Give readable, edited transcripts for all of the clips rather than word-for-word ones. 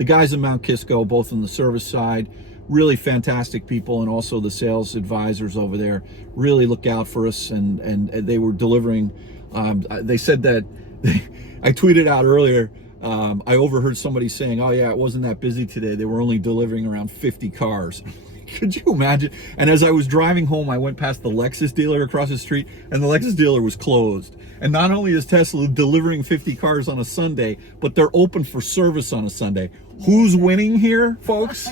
the guys in Mount Kisco, both on the service side, really fantastic people, and also the sales advisors over there really look out for us, and they were delivering. They said that I tweeted out earlier, I overheard somebody saying, oh yeah, it wasn't that busy today, they were only delivering around 50 cars. Could you imagine? And as I was driving home, I went past the Lexus dealer across the street, and the Lexus dealer was closed. And not only is Tesla delivering 50 cars on a Sunday, but they're open for service on a Sunday. Who's winning here, folks?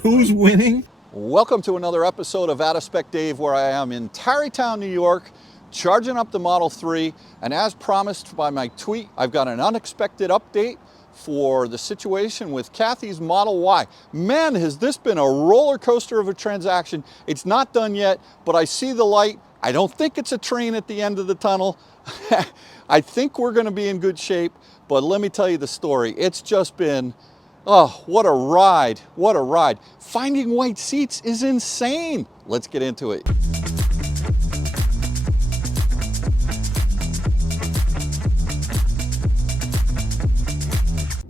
Who's winning? Welcome to another episode of Out of Spec Dave, where I am in Tarrytown, New York, charging up the Model 3. And as promised by my tweet, I've got an unexpected update for the situation with Kathy's Model Y. Man, has this been a roller coaster of a transaction. It's not done yet, but I see the light. I don't think it's a train at the end of the tunnel. I think we're going to be in good shape, but let me tell you the story. It's just been, oh, what a ride. What a ride. Finding white seats is insane. Let's get into it.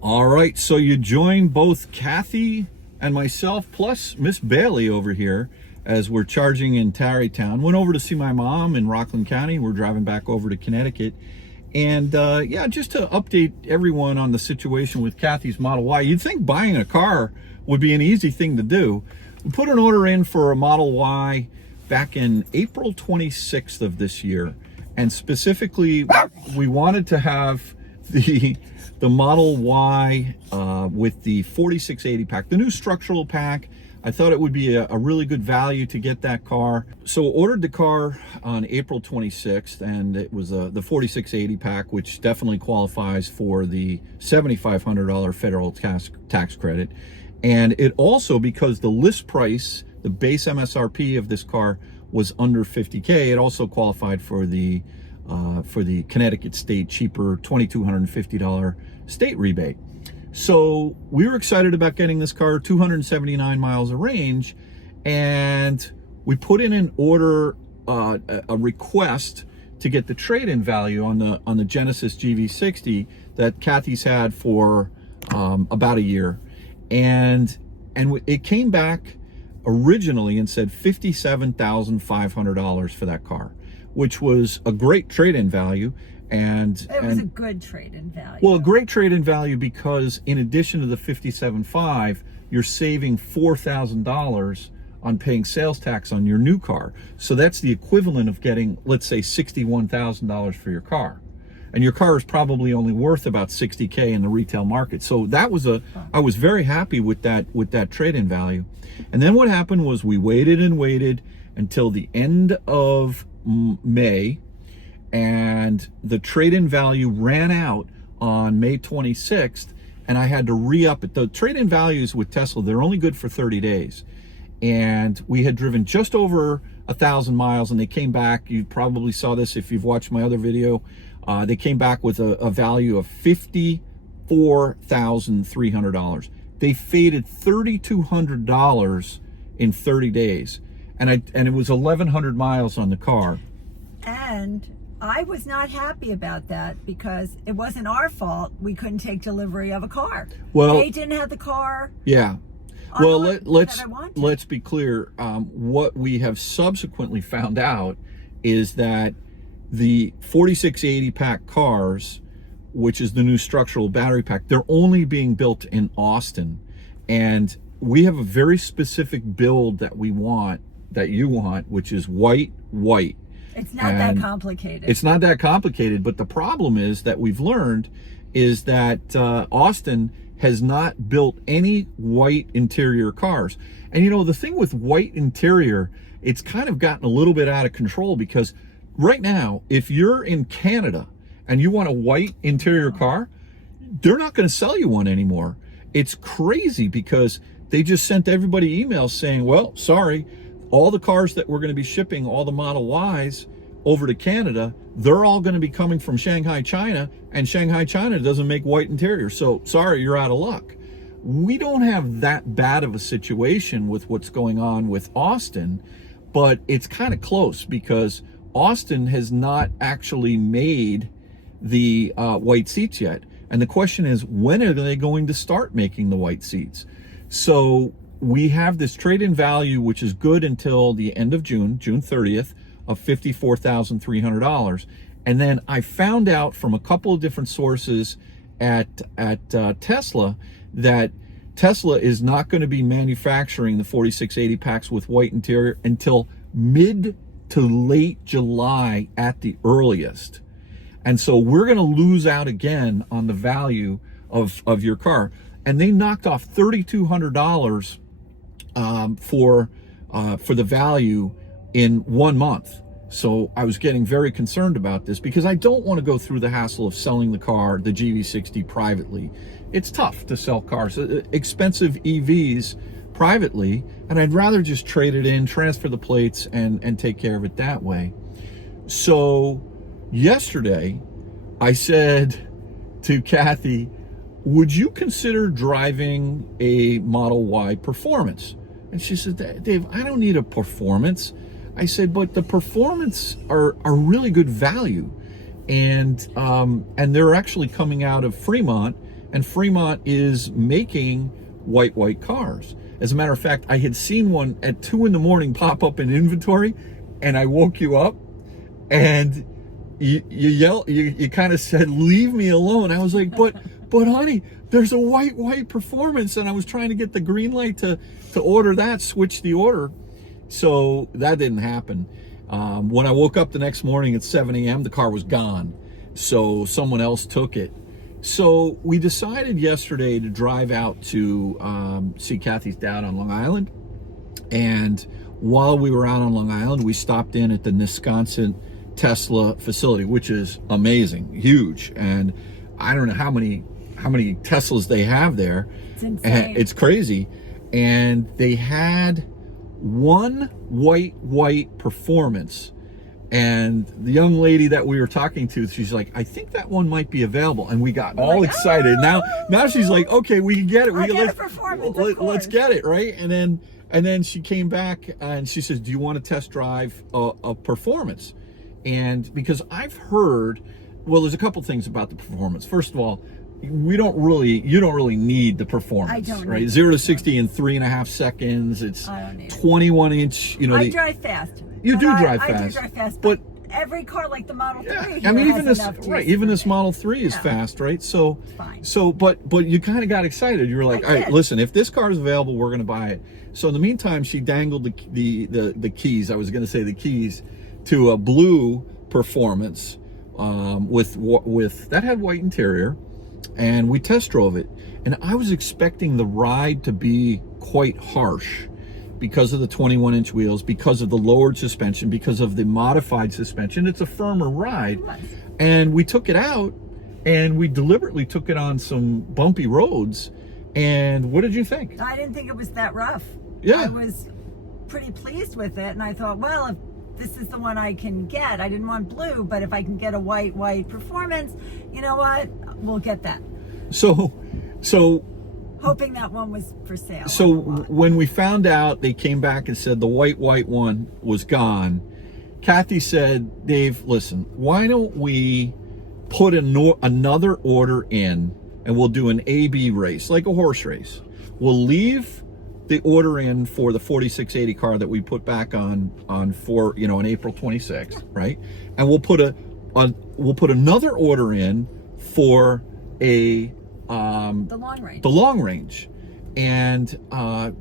All right, so you join both Kathy and myself, plus Miss Bailey over here, as we're charging in Tarrytown. Went over to see my mom in Rockland County. We're driving back over to Connecticut. And yeah, just to update everyone on the situation with Kathy's Model Y. You'd think buying a car would be an easy thing to do. We put an order in for a Model Y back in April 26th of this year. And specifically, we wanted to have the Model Y with the 4680 pack, the new structural pack. I thought it would be a really good value to get that car. So ordered the car on April 26th, and it was the 4680 pack, which definitely qualifies for the $7,500 federal tax credit. And it also, because the list price, the base MSRP of this car was under $50K, it also qualified for the Connecticut state cheaper $2,250 state rebate. So we were excited about getting this car, 279 miles of range, and we put in an order, a request to get the trade-in value on the Genesis GV60 that Kathy's had for about a year, and it came back originally and said $57,500 for that car, which was a great trade-in value. And it was a good trade-in value. Well, a great trade-in value because in addition to the $57,500, you're saving $4,000 on paying sales tax on your new car. So that's the equivalent of getting, let's say, $61,000 for your car. And your car is probably only worth about $60K in the retail market. So that was I was very happy with that trade-in value. And then what happened was we waited and waited until the end of May, and the trade-in value ran out on May 26th, and I had to re-up it. The trade-in values with Tesla, they're only good for 30 days. And we had driven just over 1,000 miles, and they came back, you probably saw this if you've watched my other video, they came back with a value of $54,300. They faded $3,200 in 30 days. And it was 1,100 miles on the car. And I was not happy about that because it wasn't our fault we couldn't take delivery of a car. Well, they didn't have the car. Yeah. Well, let's be clear. What we have subsequently found out is that the 4680 pack cars, which is the new structural battery pack, they're only being built in Austin, and we have a very specific build that we want, that you want, which is white. It's not that complicated. It's not that complicated, but the problem is that we've learned is that Austin has not built any white interior cars. And you know, the thing with white interior, it's kind of gotten a little bit out of control, because right now, if you're in Canada and you want a white interior car, they're not going to sell you one anymore. It's crazy because they just sent everybody emails saying, well, sorry, all the cars that we're going to be shipping, all the Model Ys over to Canada, they're all going to be coming from Shanghai, China, and Shanghai, China doesn't make white interiors. So sorry, you're out of luck. We don't have that bad of a situation with what's going on with Austin, but it's kind of close because Austin has not actually made the white seats yet. And the question is, when are they going to start making the white seats? So we have this trade-in value, which is good until the end of June 30th, of $54,300. And then I found out from a couple of different sources at Tesla that Tesla is not going to be manufacturing the 4680 packs with white interior until mid to late July at the earliest. And so we're going to lose out again on the value of your car. And they knocked off $3,200 for the value in 1 month. So I was getting very concerned about this because I don't want to go through the hassle of selling the car, the GV60, privately. It's tough to sell cars, expensive EVs privately, and I'd rather just trade it in, transfer the plates, and take care of it that way. So yesterday, I said to Kathy, would you consider driving a Model Y Performance? And she said, Dave, I don't need a Performance. I said, but the Performance are really good value. And they're actually coming out of Fremont, and Fremont is making white cars. As a matter of fact, I had seen one at 2 a.m. pop up in inventory, and I woke you up, and you kind of said, leave me alone. I was like, but honey, there's a white Performance, and I was trying to get the green light to order that, switch the order. So that didn't happen. When I woke up the next morning at 7 a.m., the car was gone. So someone else took it. So we decided yesterday to drive out to see Kathy's dad on Long Island. And while we were out on Long Island, we stopped in at the Wisconsin Tesla facility, which is amazing, huge. And I don't know how many Teslas they have there. It's insane. It's crazy. And they had one white Performance, and the young lady that we were talking to, she's like, I think that one might be available, and we got all excited. Oh! Now she's like, okay, we can get it. Let's get it, right? And then she came back and she says, do you want to test drive a Performance? And because I've heard, well, there's a couple things about the Performance. First of all, you don't really need the Performance, right? 0 to 60 in 3.5 seconds. It's 21-inch. I drive fast. You do drive fast. I do drive fast, but every car like the Model 3. I mean, even this Model 3 is fast, right? So, but you kind of got excited. You were like, all right, listen, if this car is available, we're going to buy it. So in the meantime, she dangled the keys. I was going to say the keys to a blue Performance with that had white interior. And we test drove it, and I was expecting the ride to be quite harsh because of the 21-inch wheels, because of the lowered suspension, because of the modified suspension. It's a firmer ride. And we took it out, and we deliberately took it on some bumpy roads. And what did you think? I didn't think it was that rough. Yeah. I was pretty pleased with it, and I thought, well, if this is the one I can get. I didn't want blue, but if I can get a white Performance, you know what? We'll get that. So hoping that one was for sale. So when we found out, they came back and said the white one was gone. Kathy said, Dave, listen, why don't we put another order in, and we'll do an A-B race, like a horse race. We'll leave the order in for the 4680 car that we put back on April 26th, right? And we'll put another order in for the long range. And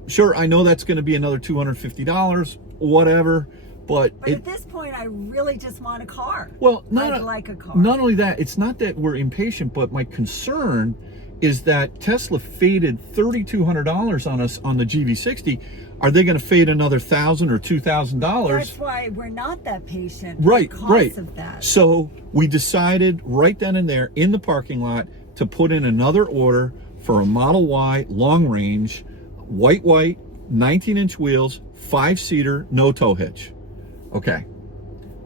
sure, I know that's going to be another $250, whatever. But at this point, I really just want a car. Well, I'd like a car. Not only that, it's not that we're impatient, but my concern is that Tesla faded $3,200 on us on the GV60. Are they going to fade another $1,000 or $2,000? That's why we're not that patient. Right. Of that. So we decided right then and there in the parking lot to put in another order for a Model Y long range, white, 19-inch wheels, 5-seater, no tow hitch. Okay,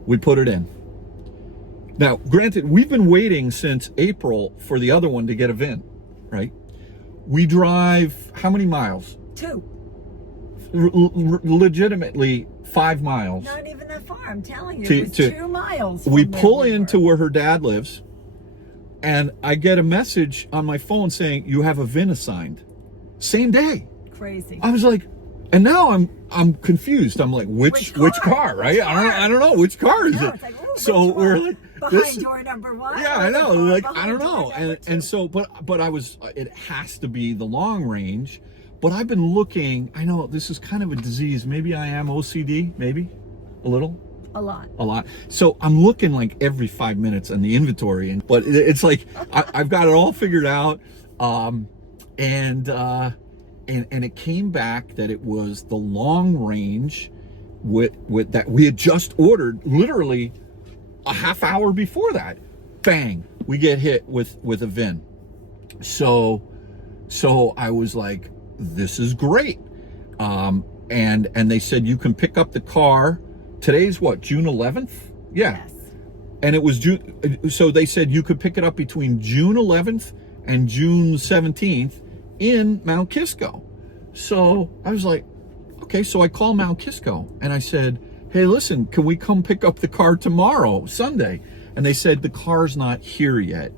we put it in. Now, granted, we've been waiting since April for the other one to get a VIN, right? We drive how many miles? 2. Legitimately 5 miles. Not even that far, I'm telling you. It was 2 miles. We pull into where her dad lives. and I get a message on my phone saying you have a VIN assigned. Same day. Crazy. I was like, and now I'm confused. I'm like, which car, right? I don't know which car is it. It's like, ooh, So we're like, behind door number 1. yeah, I know. Like, I don't know. And so, but I was, it has to be the long range. But I've been looking, I know this is kind of a disease. Maybe I am OCD, maybe a little. A lot. So I'm looking like every 5 minutes on the inventory, but it's like I've got it all figured out. And it came back that it was the long range with that we had just ordered literally a half hour before that. Bang, we get hit with a VIN. So I was like, this is great. And they said you can pick up the car. Today's what, June 11th? Yeah. Yes. And it was June. So they said you could pick it up between June 11th and June 17th in Mount Kisco. So I was like, okay. So I called Mount Kisco and I said, hey, listen, can we come pick up the car tomorrow, Sunday? And they said the car's not here yet.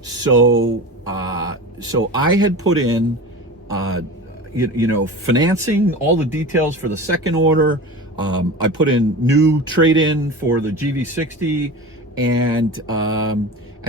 So I had put in, financing, all the details for the second order. I put in new trade-in for the GV60, and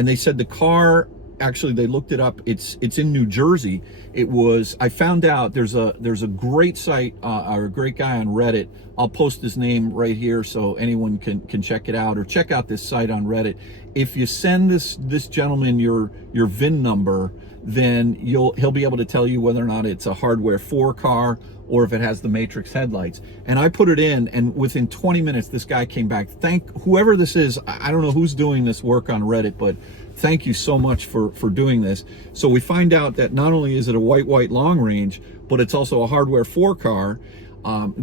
they said the car, actually they looked it up, it's in New Jersey. I found out there's a great site, or a great guy on Reddit. I'll post his name right here so anyone can check it out, or check out this site on Reddit. If you send this gentleman your VIN number, then he'll be able to tell you whether or not it's a hardware 4 car or if it has the matrix headlights. And I put it in, and within 20 minutes this guy came back. Thank whoever this is. I don't know who's doing this work on Reddit, but thank you so much for doing this. So we find out that not only is it a white long range, but it's also a hardware 4 car.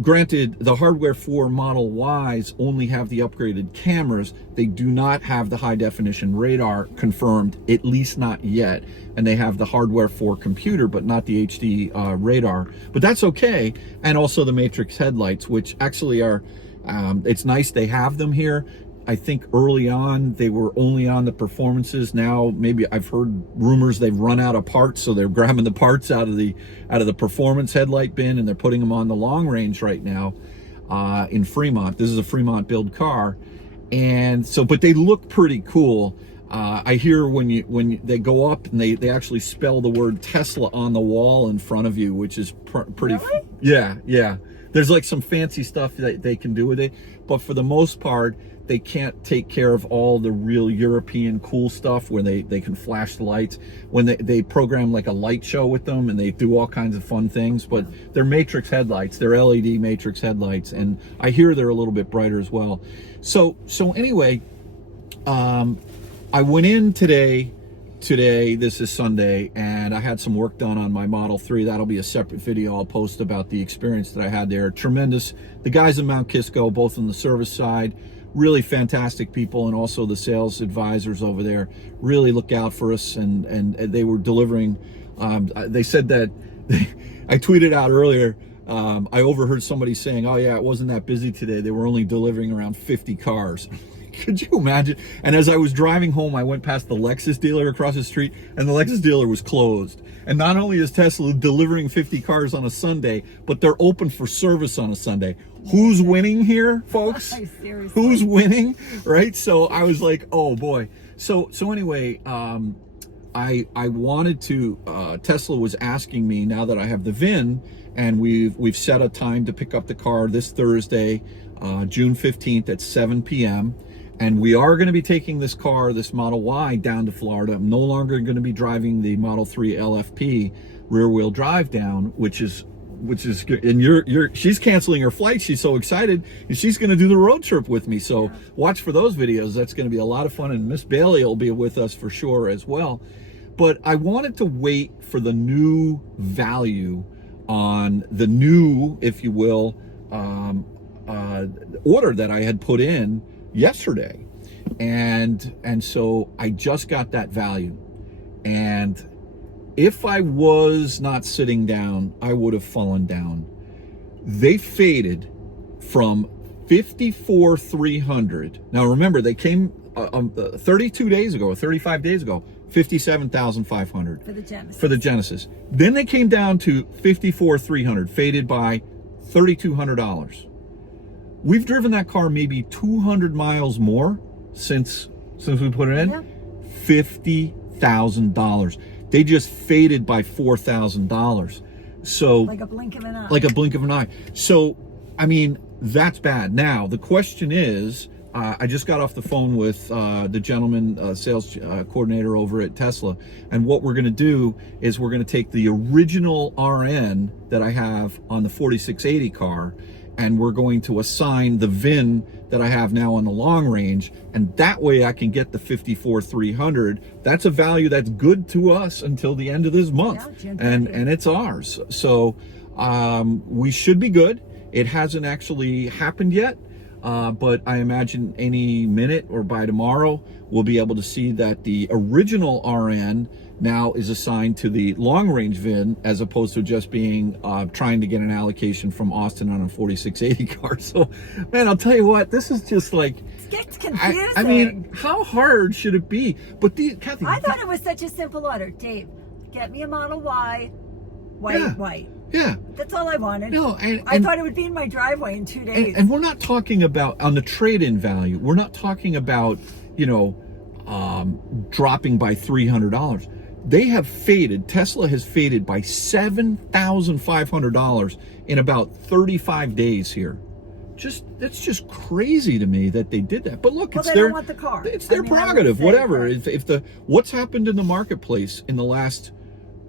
Granted, the hardware 4 Model Ys only have the upgraded cameras. They do not have the high definition radar confirmed, at least not yet. And they have the hardware 4 computer, but not the HD radar. But that's okay. And also the matrix headlights, which actually are, it's nice they have them here. I think early on they were only on the performances. Now maybe I've heard rumors they've run out of parts, so they're grabbing the parts out of the performance headlight bin and they're putting them on the long range right now in Fremont. This is a Fremont build car, and so but they look pretty cool. I hear when they go up and they actually spell the word Tesla on the wall in front of you, which is pretty. Really? Yeah. There's like some fancy stuff that they can do with it, but for the most part, they can't take care of all the real European cool stuff where they can flash the lights. When they program like a light show with them and they do all kinds of fun things, but they're matrix headlights, they're LED matrix headlights, and I hear they're a little bit brighter as well. So anyway, I went in today, this is Sunday, and I had some work done on my Model 3. That'll be a separate video I'll post about the experience that I had there. Tremendous. The guys in Mount Kisco, both on the service side, really fantastic people, and also the sales advisors over there really look out for us, and they were delivering. They said that, I tweeted out earlier, I overheard somebody saying, oh yeah, it wasn't that busy today. They were only delivering around 50 cars. Could you imagine? And as I was driving home, I went past the Lexus dealer across the street, and the Lexus dealer was closed. And not only is Tesla delivering 50 cars on a Sunday, but they're open for service on a Sunday. Who's winning here, folks? Seriously. Who's winning, right? So I was like, oh boy. So anyway, I wanted to, Tesla was asking me, now that I have the VIN, and we've set a time to pick up the car this Thursday, June 15th at 7 p.m. And we are going to be taking this car, this Model Y, down to Florida. I'm no longer going to be driving the Model 3 LFP rear-wheel drive down, which is good. And she's canceling her flight. She's so excited, and she's going to do the road trip with me. So watch for those videos. That's going to be a lot of fun, and Miss Bailey will be with us for sure as well. But I wanted to wait for the new value on the new, if you will, order that I had put in yesterday, and so I just got that value. And if I was not sitting down, I would have fallen down. They faded from 54,300. Now remember, they came 32 days ago, or 35 days ago, $57,500 For the Genesis. for the Genesis. Then they came down to $54,300, faded by $3,200. We've driven that car maybe 200 miles more since we put it in. Yeah. $50,000. They just faded by $4,000. So Like a blink of an eye. like a blink of an eye. So, I mean, that's bad. Now, the question is, I just got off the phone with the gentleman, sales coordinator over at Tesla, and what we're going to do is we're going to take the original RN that I have on the 4680 car, and we're going to assign the VIN that I have now on the long range, and that way I can get the 54,300. That's a value that's good to us until the end of this month, Yeah, June and 30th. it's ours. So we should be good. It hasn't actually happened yet, but I imagine any minute or by tomorrow we'll be able to see that the original RN now is assigned to the long range VIN, as opposed to just being trying to get an allocation from Austin on a 4680 car. So, man, I'll tell you what, this is just like, It gets confusing. I mean, how hard should it be? But Kathy, I thought it was such a simple order. Dave, get me a Model Y, white. yeah. That's all I wanted. No, I thought it would be in my driveway in 2 days. And we're not talking about on the trade-in value. We're not talking about, dropping by $300. They have faded. Tesla has faded by $7,500 in about 35 days here. That's just crazy to me that they did that. But look, Well, it's they their don't want the car. It's their I mean, I would prerogative. say, Whatever. right. If what's happened in the marketplace in the last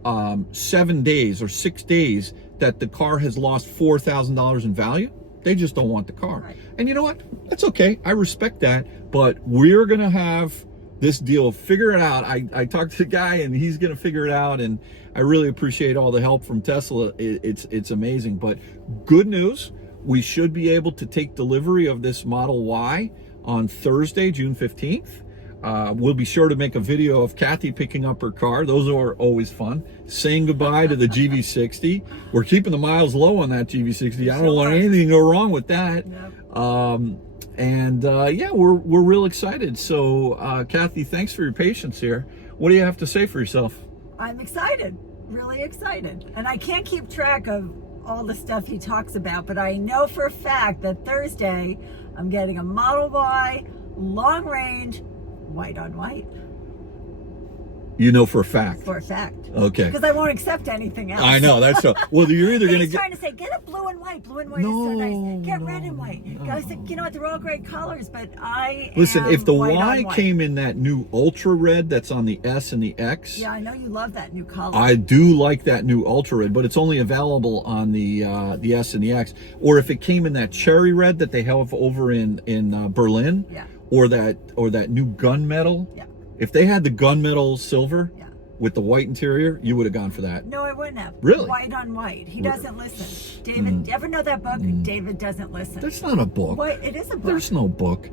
7 days or 6 days that the car has lost $4,000 in value, they just don't want the car. Right. And you know what? That's okay. I respect that. But we're gonna have this deal, figure it out. I talked to the guy and he's gonna figure it out, and I really appreciate all the help from Tesla. It's amazing. But good news, we should be able to take delivery of this Model Y on Thursday, June 15th. We'll be sure to make a video of Kathy picking up her car. Those are always fun. Saying goodbye to the GV60. We're keeping the miles low on that GV60. I don't want anything to go wrong with that. Yep. Yeah, we're real excited. So, Kathy, thanks for your patience here. What do you have to say for yourself? I'm excited, really excited. And I can't keep track of all the stuff he talks about, but I know for a fact that Thursday I'm getting a Model Y, long range, white on white. You know for a fact. For a fact. Okay. Because I won't accept anything else. I know, that's so. Well, you're either And going to he's get. trying to say, get a blue and white. Blue and white is so nice. Get red and white. I said, you know what? They're all great colors, but Listen, if the white Y on white. came in that new ultra red that's on the S and the X, Yeah, I know you love that new color. I do like that new ultra red, but it's only available on the S and the X. Or if it came in that cherry red that they have over in Berlin, Yeah. or that new gunmetal. Yeah. If they had the gunmetal silver, Yeah. with the white interior, you would have gone for that. No, I wouldn't have. Really? White on white. He doesn't listen. David, ever know that book? David doesn't listen. That's not a book. What? It is a book. There's no book.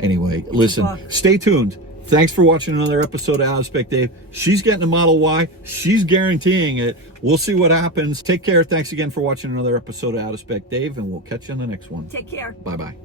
Anyway, listen, book. stay tuned. Thanks for watching another episode of Out of Spec Dave. She's getting a Model Y. She's guaranteeing it. We'll see what happens. Take care. Thanks again for watching another episode of Out of Spec Dave, and we'll catch you on the next one. Take care. Bye-bye.